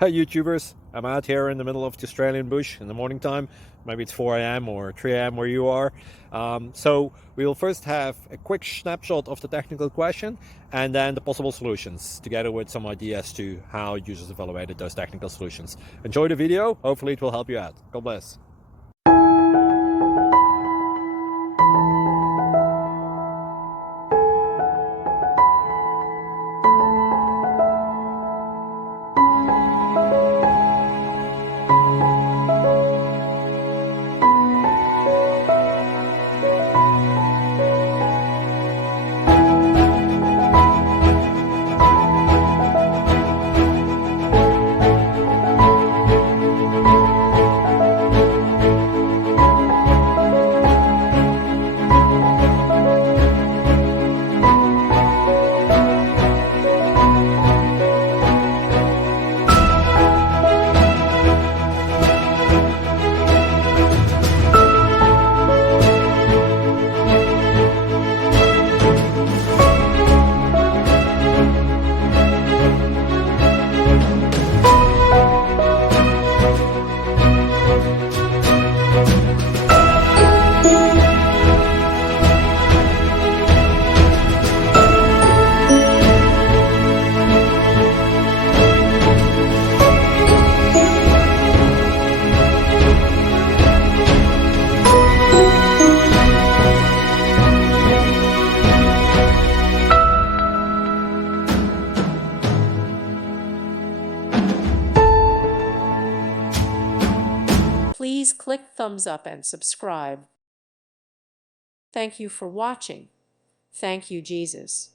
Hi YouTubers, I'm out here in the middle of the Australian bush in the morning time. Maybe it's 4 a.m. or 3 a.m. where you are. So we will first have a quick snapshot of the technical question and then the possible solutions, together with some ideas to how users evaluated those technical solutions. Enjoy the video, hopefully it will help you out. God bless. Please click thumbs up and subscribe. Thank you for watching. Thank you, Jesus.